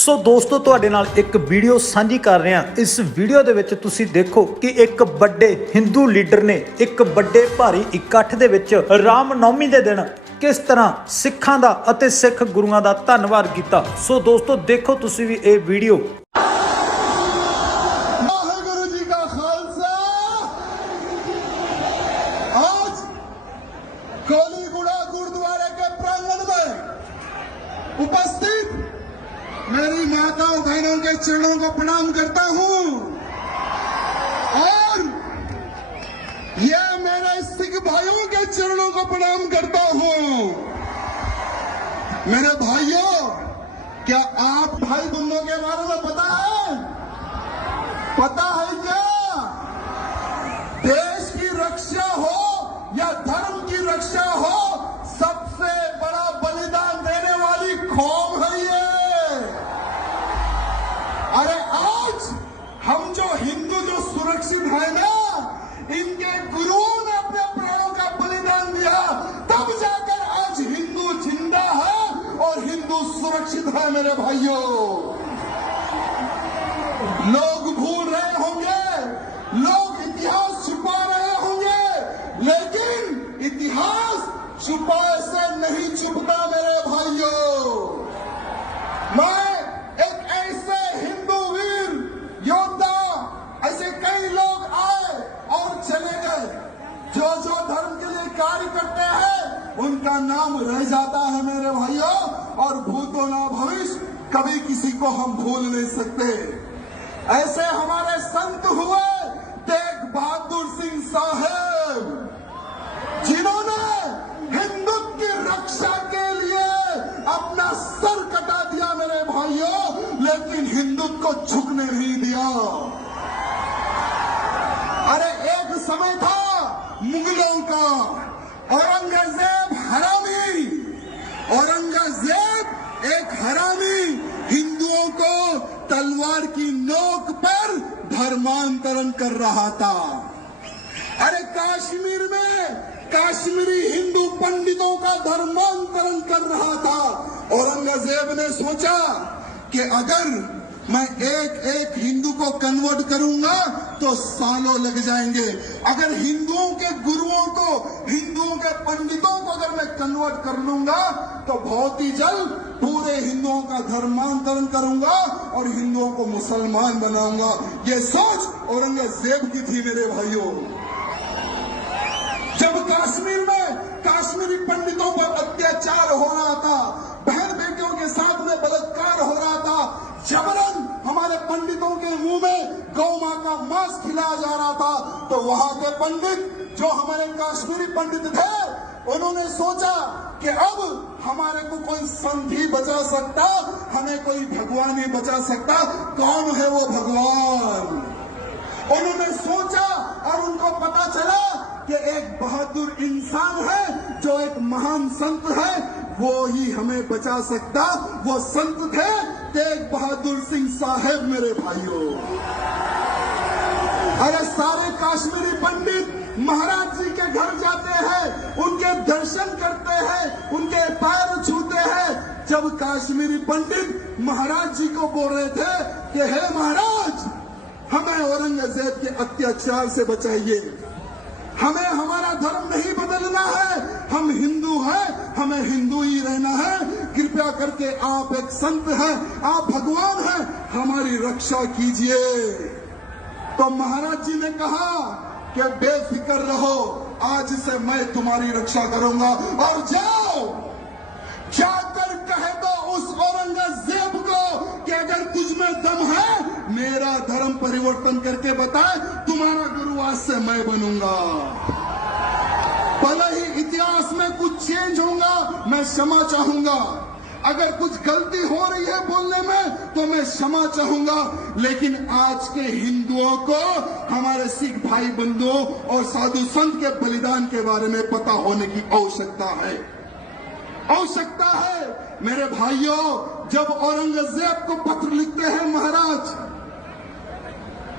सो दोस्तों ਤੁਹਾਡੇ ਨਾਲ ਇੱਕ ਵੀਡੀਓ ਸਾਂਝੀ ਕਰ ਰਹੇ ਹਾਂ। ਇਸ ਵੀਡੀਓ ਦੇ ਵਿੱਚ ਤੁਸੀਂ ਦੇਖੋ ਕਿ ਇੱਕ ਵੱਡੇ ਹਿੰਦੂ ਲੀਡਰ ਨੇ ਇੱਕ ਵੱਡੇ ਭਾਰੀ ਇਕੱਠ ਦੇ ਵਿੱਚ ਰਾਮ ਨੌਮੀ ਦੇ ਦਿਨ ਕਿਸ ਤਰ੍ਹਾਂ ਸਿੱਖਾਂ ਦਾ ਅਤੇ ਸਿੱਖ ਗੁਰੂਆਂ ਦਾ ਧੰਨਵਾਦ ਕੀਤਾ। ਸੋ ਦੋਸਤੋ ਦੇਖੋ ਤੁਸੀਂ ਵੀ ਇਹ ਵੀਡੀਓ। उपस्थित मेरी माताओं बहनों के चरणों को प्रणाम करता हूं और ये मेरे सिख भाइयों के चरणों को प्रणाम करता हूं। मेरे भाइयों, क्या आप भाई बंधुओं के बारे में पता है क्या? देश की रक्षा हो या धर्म की रक्षा हो, सबसे बड़ा बलिदान देने वाली कौम है ये। अरे आज हम जो हिंदू जो सुरक्षित है ना, इनके गुरुओं ने अपने प्राणों का बलिदान दिया, तब जाकर आज हिंदू जिंदा है और हिंदू सुरक्षित है। मेरे भाइयों, लोग भूल रहे होंगे, लोग इतिहास छुपा रहे होंगे, लेकिन इतिहास छुपाए से नहीं छुपता। मेरे भाइयों, मैं एक ऐसे हिंदू वीर योद्धा, ऐसे कई लोग आए और चले गए, जो धर्म के लिए कार्य करते हैं उनका नाम रह जाता है मेरे भाइयों, और भूतो ना भविष्य कभी किसी को हम भूल नहीं सकते। ऐसे हमारे संत हुए तेग बहादुर सिंह साहब, जिन्होंने हिंदुत्व की रक्षा के लिए अपना सर कटा दिया मेरे भाइयों, लेकिन हिंदुत्व को झुकने नहीं दिया। अरे एक समय था मुगलों का, औरंगजेब एक हरामी हिंदुओं को तलवार की नोक पर धर्मांतरण कर रहा था। अरे कश्मीर में काश्मीरी हिंदू पंडितों का धर्मांतरण कर रहा था। औरंगजेब ने सोचा कि अगर मैं एक हिंदू को कन्वर्ट करूंगा तो सालों लग जाएंगे, अगर हिंदुओं के गुरुओं को, हिंदुओं के पंडितों को अगर मैं कन्वर्ट कर लूंगा तो बहुत ही जल्द पूरे हिंदुओं का धर्मांतरण करूंगा और हिंदुओं को मुसलमान बनाऊंगा। ये सोच औरंगजेब की थी मेरे भाइयों। जब कश्मीर में काश्मीरी पंडितों पर अत्याचार हो रहा था, बहन बेटियों के साथ में बलात्कार हो रहा था, जबरन हमारे पंडितों के मुंह में गौ मां का मांस खिलाया जा रहा था, तो वहां के पंडित जो हमारे काश्मीरी पंडित थे, उन्होंने सोचा कि अब हमारे को कोई संत ही बचा सकता, हमें कोई भगवान ही बचा सकता। कौन है वो भगवान? उन्होंने सोचा और उनको पता चला कि एक बहादुर इंसान है, जो एक महान संत है, वो ही हमें बचा सकता। वो संत थे तेग बहादुर सिंह साहब मेरे भाइयों। अरे सारे काश्मीरी पंडित महाराज जी के घर जाते हैं, उनके दर्शन करते हैं, उनके पैर छूते हैं। जब काश्मीरी पंडित महाराज जी को बोल रहे थे कि हे महाराज, हमें औरंगजेब के अत्याचार से बचाइए, हमें हमारा धर्म नहीं बदलना है, हम हिंदू हैं, हमें हिंदू ही रहना है, कृपया करके आप एक संत हैं, आप भगवान हैं, हमारी रक्षा कीजिए। तो महाराज जी ने कहा कि बेफिक्र रहो, आज से मैं तुम्हारी रक्षा करूंगा, और जाओ जाकर कह दो उस औरंगजेब को कि अगर तुझ में दम है, मेरा धर्म परिवर्तन करके बताए, तुम्हारा गुरु आज से मैं बनूंगा। भले ही इतिहास में कुछ चेंज होगा, मैं क्षमा चाहूंगा। अगर कुछ गलती हो रही है बोलने में तो मैं क्षमा चाहूंगा, लेकिन आज के हिंदुओं को हमारे सिख भाई बंधुओं और साधु संत के बलिदान के बारे में पता होने की आवश्यकता है। मेरे भाइयों, जब औरंगजेब को पत्र लिखते हैं महाराज,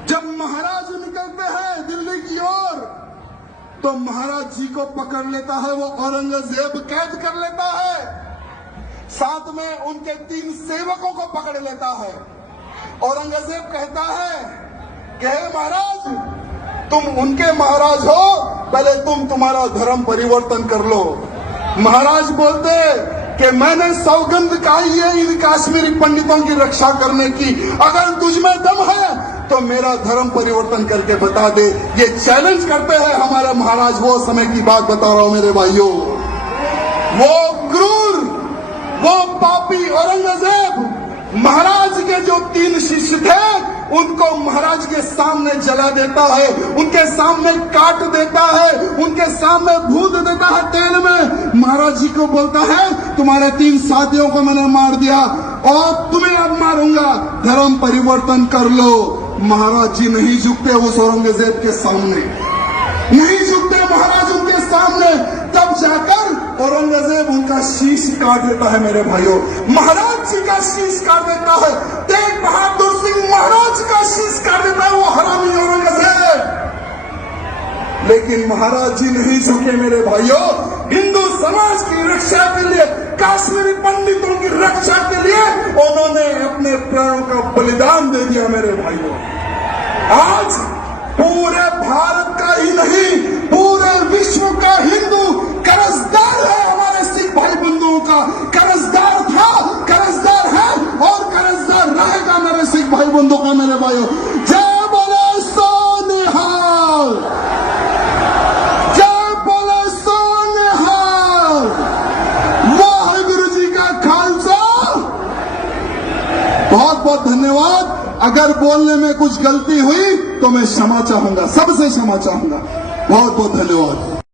जब महाराज निकलते हैं दिल्ली की ओर, तो महाराज जी को पकड़ लेता है वो औरंगजेब, कैद कर लेता है। साथ में उनके 3 सेवकों को पकड़ लेता है। औरंगजेब कहता है कि हे महाराज, तुम उनके महाराज हो, पहले तुम तुम्हारा धर्म परिवर्तन कर लो। महाराज बोलते कि मैंने सौगंध खाई है इन कश्मीरी पंडितों की रक्षा करने की, अगर तुझमें दम है तो मेरा धर्म परिवर्तन करके बता दे। ये चैलेंज करते हैं हमारे महाराज। वो समय की बात बता रहा हूं मेरे भाइयों। वो क्रूर, वो पापी औरंगजेब महाराज के जो 3 शिष्य थे उनको महाराज के सामने जला देता है, उनके सामने काट देता है, उनके सामने भून देता है तेल में। महाराज जी को बोलता है तुम्हारे 3 साथियों को मैंने मार दिया और तुम्हें अब मारूंगा, धर्म परिवर्तन कर लो। महाराज जी नहीं झुकते उस औरंगजेब के सामने, नहीं झुकते महाराज उनके सामने। तब जाकर औरंगजेब उनका शीश काट देता है मेरे भाइयों, महाराज जी का शीश काट देता है। तेग बहादुर सिंह महाराज का शीश काट देता है वो हरामी औरंगजेब। लेकिन महाराज जी नहीं झुके मेरे भाइयों। हिंदू समाज की रक्षा के लिए, कश्मीरी पंडितों की रक्षा के लिए उन्होंने अपने प्राणों का बलिदान दे दिया मेरे भाइयों। आज पूरे भारत का ही नहीं, पूरे विश्व का हिंदू कर्जदार है हमारे सिख भाई बंधुओं का। कर्जदार था, कर्जदार है और कर्जदार रहेगा मेरे सिख भाई बंधुओं का मेरे भाइयों। जय बोले सोनिहाल, जय बोले सोनिहाल। वाहिगुरु जी का खालसा। बहुत बहुत धन्यवाद। अगर बोलने में कुछ गलती हुई तो मैं क्षमा चाहूंगा, सबसे क्षमा चाहूंगा। बहुत बहुत धन्यवाद।